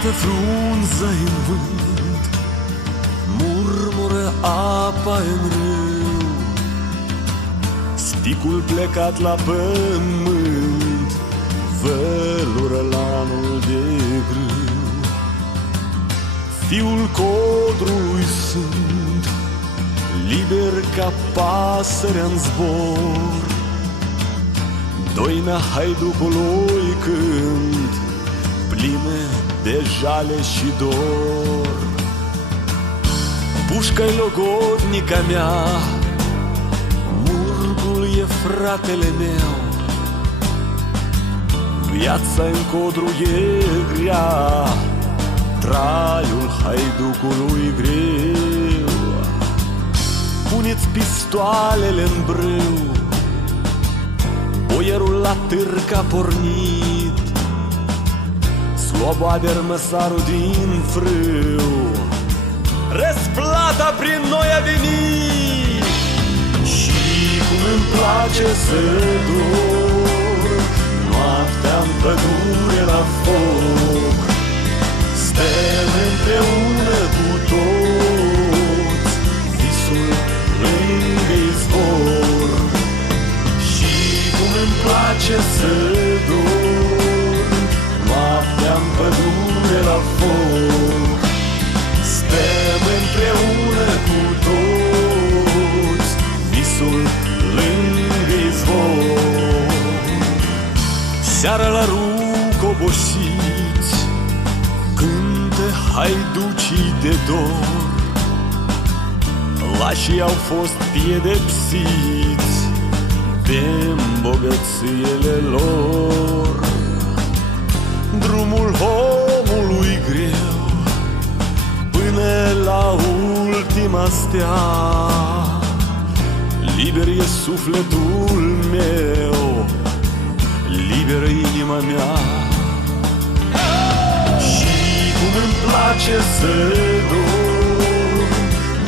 Toată frunza în vânt, murmură apa în râu, sticul plecat la pământ vălură lanul de grâu. Fiul codrului sunt, liber ca pasărea-n zbor, doina haiducului cânt, pline de jale și dor. Pușca-i logodnica mea, murgul e fratele meu, viața în codru e grea, traiul haiducului greu. Puneți pistoalele-n brâu, boierul la târg a pornit, Sloboader măsarul din frâu, răsplata prin noi a venit. Și cum îmi place să dorm noaptea-n pădure la foc, stăm împreună cu toți, visul lângă izvor. Și cum îmi place să dorm noaptea-n pădure la foc, stăm împreună cu toți, visul lângă izvor. Seara la rug obosiți, cântă haiducii de dor, lașii au fost piedepsiți de îmbogățiile lor. Drumul omului greu până la ultima stea, liber e sufletul meu, liberă inima mea. Și cum îmi place să dorm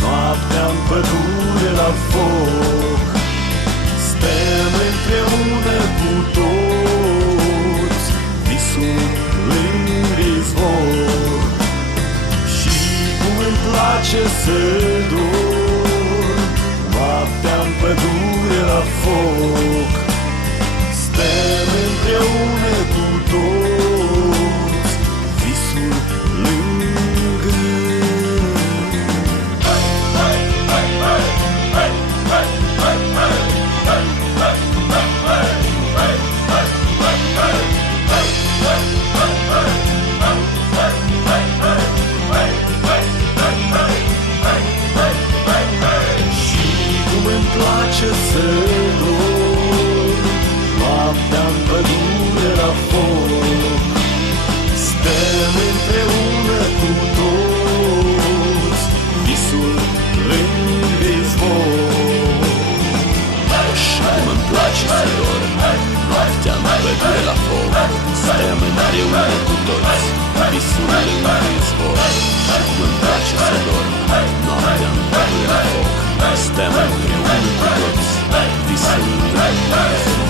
noaptea-n pădure la foc, stăm împreună cu toți, visul lângă izvor. Și cum îmi place să dorm noaptea-n pădure la foc, stăm împreună cu toți, visul lângă. Și cum îmi place să dorm noaptea-n pădure la foc, stăm împreună cu toți, visul lângă izvor. Și cum îmi place să dorm noaptea-n pădure la foc, stăm împreună cu toți, visul lângă izvor. Și cum îmi place să dorm noaptea-n pădure la foc, stăm împreună cu toți, visul lângă izvor.